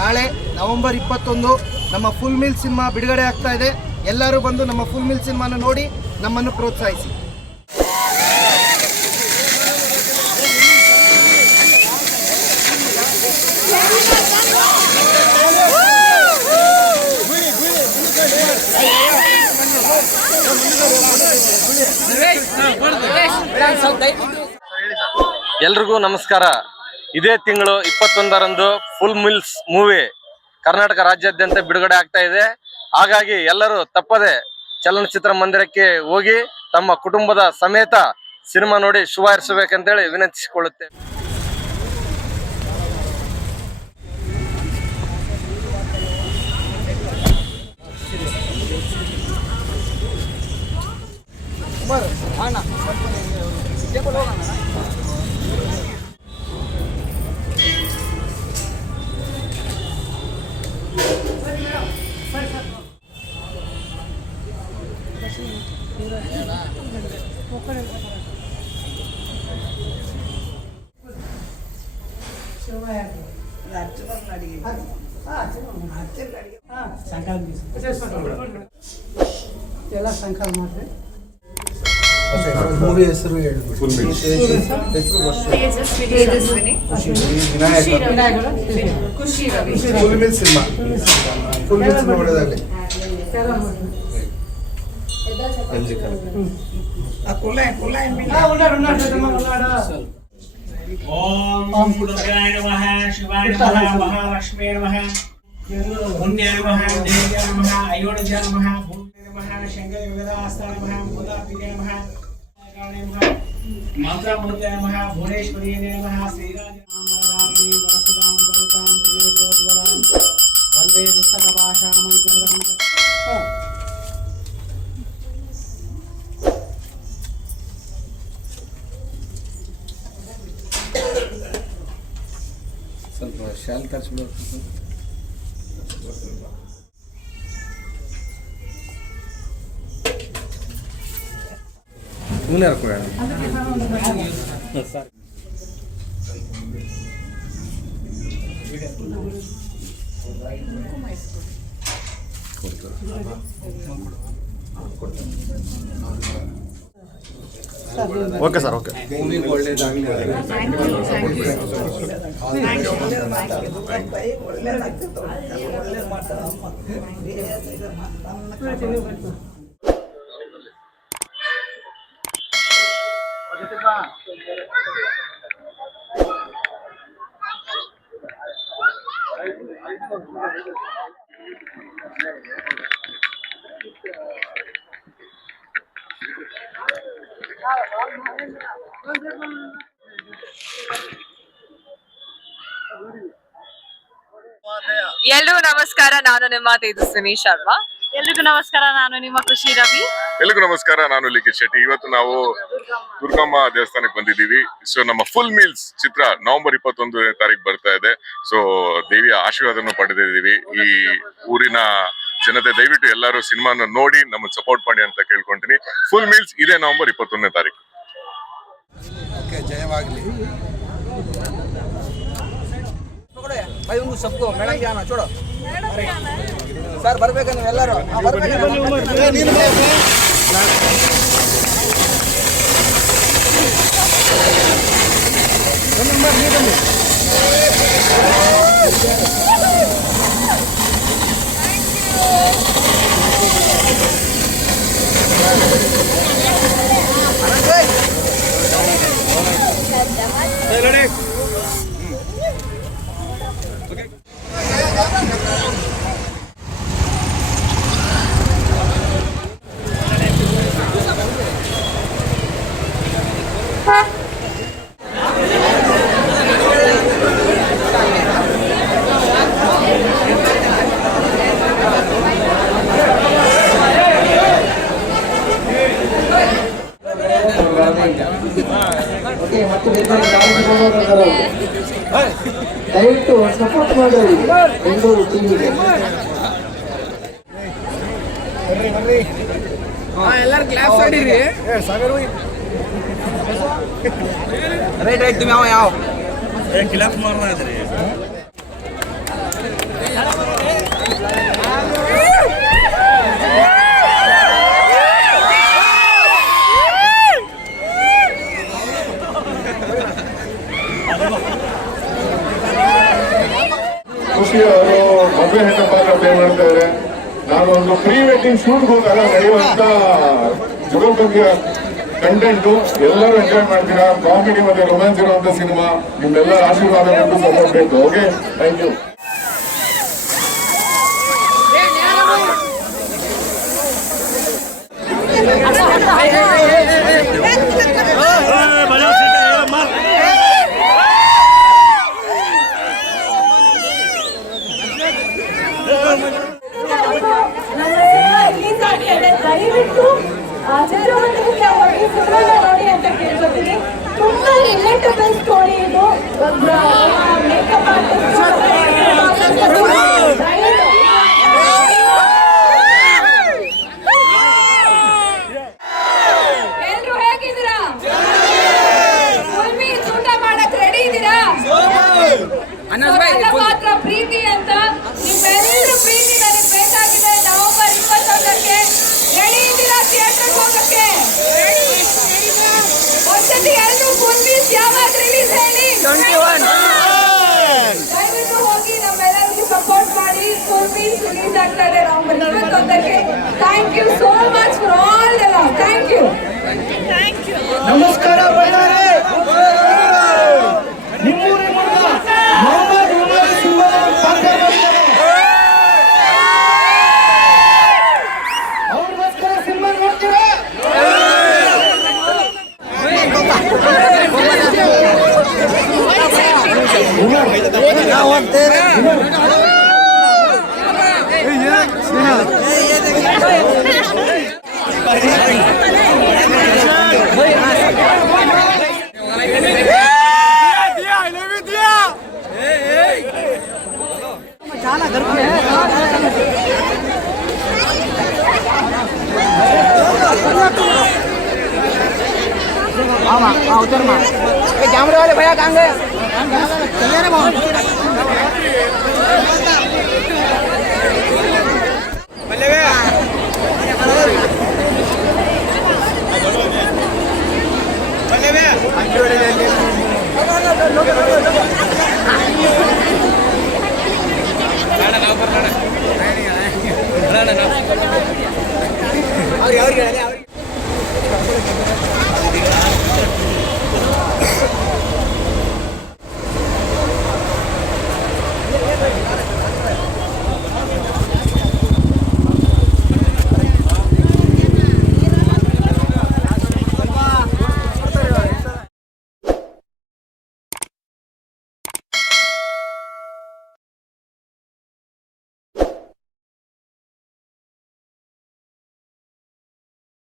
ನಾಳೆ ನವೆಂಬರ್ 21 ನಮ್ಮ full mill cinema ಬಿಡುಗಡೆ ಆಗ್ತಾ ಇದೆ. ಎಲ್ಲರೂ ಬಂದು ನಮ್ಮ ಫುಲ್ ಮಿಲ್ ಸಿನಿಮಾನ ನೋಡಿ ನಮ್ಮನ್ನು ಪ್ರೋತ್ಸಾಹಿಸಿ. ಎಲ್ರಿಗೂ ನಮಸ್ಕಾರ. ಇದೇ ತಿಂಗಳು 21ರಂದು ಫುಲ್ ಮಿಲ್ಸ್ ಮೂವಿ ಕರ್ನಾಟಕ ರಾಜ್ಯಾದ್ಯಂತ ಬಿಡುಗಡೆ ಆಗ್ತಾ ಇದೆ. ಹಾಗಾಗಿ ಎಲ್ಲರೂ ತಪ್ಪದೆ ಚಲನಚಿತ್ರ ಮಂದಿರಕ್ಕೆ ಹೋಗಿ ತಮ್ಮ ಕುಟುಂಬದ ಸಮೇತ ಸಿನಿಮಾ ನೋಡಿ ಶುಭ ಹಾರೈಸಬೇಕಂತೇಳಿ ವಿನಂತಿಸಿಕೊಳ್ಳುತ್ತೇವೆ. ಮೂವಿ ಹೆಸರು ಫುಲ್ ಮಿಲ್ ಸಿನಿಮಾ ನೋಡೋದಾಗಲಿ. ओम गुरुदेवाय नमः शिवाय नमः महालक्ष्मी नमः पुण्याय नमः देव्याय नमः अयोध्याय नमः भूम्याय नमः शंकर योगदास्ताय नमः मुदापिते नमः काणे नमः मंत्रमूर्तये नमः भुवनेश्वरी नमः श्रीराजनामवरारिणी वरसदां दौतां त्रिनेत्रोज्वलां वन्दे पुस्तकभाषां ಸ್ವಲ್ಪ ಶಾಲ್ ತರಿಸ್ಬಿಡೋ. ಇವನೇ ಹಾಕೋಣ. Okay sir, okay. ಮೂವಿಗೆ ಒಳ್ಳೇದಾಗಲಿ. ಎಲ್ರಿಗೂ ನಮಸ್ಕಾರ, ನಾನು ನಿಮ್ಮ ತೇಜಸ್ವಿನಿ ಶರ್ಮಾ. ಎಲ್ರಿಗೂ ನಮಸ್ಕಾರ, ನಾನು ನಿಮ್ಮ ಖುಷಿ ರವಿ. ಎಲ್ರಿಗೂ ನಮಸ್ಕಾರ, ನಾನು ಲಿಖಿತ್ ಶೆಟ್ಟಿ. ಇವತ್ತು ನಾವು ದುರ್ಗಮ್ಮ ದೇವಸ್ಥಾನಕ್ಕೆ ಬಂದಿದ್ದೀವಿ. ಸೊ ನಮ್ಮ ಫುಲ್ ಮೀಲ್ಸ್ ಚಿತ್ರ ನವೆಂಬರ್ 21ನೇ ತಾರೀಕು ಬರ್ತಾ ಇದೆ. ಸೊ ದೇವಿಯ ಆಶೀರ್ವಾದವನ್ನು ಪಡೆದಿದ್ದೀವಿ. ಈ ಊರಿನ ಜನತೆ ದಯವಿಟ್ಟು ಎಲ್ಲರೂ ಸಿನಿಮಾನ ನೋಡಿ ನಮ್ಮನ್ನು ಸಪೋರ್ಟ್ ಮಾಡಿ ಅಂತ ಕೇಳ್ಕೊಂತೀನಿ. ಫುಲ್ ಮೀಲ್ಸ್ ಇದೇ ನವೆಂಬರ್ 21ನೇ ತಾರೀಕು. ಜಯವಾಗಲಿ. ಸರ್ ಬರ್ಬೇಕು ನೀವು ಎಲ್ಲರೂ. ದಯವಿಟ್ಟು ಸಪೋರ್ಟ್ ಮಾಡಿ ಬೆಂಗಳೂರು ಟಿವಿಗೆ. ಎಲ್ಲರೂ ಕ್ಲಾಸ್ ಆಡಿರಿ. ರೈಟ್ ರೈಟ್ ಯಾವ ಯಾವ ಕಿಲಾಫ್ ಮಾರ್ನಾ ಇದ್ರಿ. ಖುಷಿ ಅವರು ಮದುವೆ ಹೆಣ್ಣು ಪಾತ್ರ ಪ್ಲೇ ಮಾಡ್ತಾ ಇದ್ದಾರೆ. ನಾನು ಒಂದು ಪ್ರೀ ವೆಡ್ಡಿಂಗ್ ಶೂಟ್ ಹೋದಾಗ ನಡೆಯುವಂತ ಜುಗಲ್ಬಂದಿಯ ಕಂಟೆಂಟು ಎಲ್ಲರೂ ಎಂಜಾಯ್ ಮಾಡ್ತೀರಾ. ಕಾಮಿಡಿ ಮತ್ತೆ ರೊಮ್ಯಾನ್ಸ್ ಇರುವಂತ ಸಿನಿಮಾ. ನಿಮ್ಮೆಲ್ಲರ ಆಶೀರ್ವಾದ ಮತ್ತು ಸಪೋರ್ಟ್ ಬೇಕು. Okay, thank you. ದಯವಿಟ್ಟು ಚಿತ್ರಮಂದಿರಕ್ಕೆ ಹೋಗಿ ಸಿನಿಮಾನ ನೋಡಿ ಅಂತ ಕೇಳ್ಕೊತೀನಿ. ತುಂಬಾ ರಿಲೇಟಬಲ್ ಸ್ಟೋರಿ ಇದು. ಮೇಕಪ್ ಎಲ್ರು ಹೇಗಿದ್ದೀರಾ? ಊಟ ಮಾಡಕ್ ರೆಡಿ ಇದ್ದೀರಾ? ಮಾತ್ರ ಪ್ರೀತಿ ಅಂತ ನಿಮ್ಮೆಲ್ಲರೂ ಪ್ರೀತಿ ನನಗೆ ಬೇಕಾಗಿದೆ. ನವೆಂಬರ್ 21ಕ್ಕೆ ರೆಡಿ ಇದ್ದೀರಾ ಥಿಯೇಟರ್ಗೆ ಹೋಗಕ್ಕೆ? ಒಂದ್ಸತಿ ಎಲ್ಲರೂ ಫುಲ್ ಮೀಲ್ಸ್ ಯಾವಾಗ ರಿಲೀಸ್ ಹೇಳಿ. ದಯವಿಟ್ಟು ಹೋಗಿ ನಮ್ಮೆಲ್ಲರಿಗೂ ಸಪೋರ್ಟ್ ಮಾಡಿ. ಫುಲ್ ಮೀಲ್ಸ್ ರಿಲೀಸ್ ಆಗ್ತಾ ಇದೆ ನವೆಂಬರ್ 21ಕ್ಕೆ. Thank you so much for all the love. Thank you. ನಮಸ್ಕಾರ ಬಳ್ಳಾರಿ. ನಿಮ್ಮೂರಿನ ಅವ್ರಿಗೋಸ್ಕರ ಸಿನಿಮಾ ನೋಡ್ತೀರಾ? कैमरे वाले भैया कहाँ गए?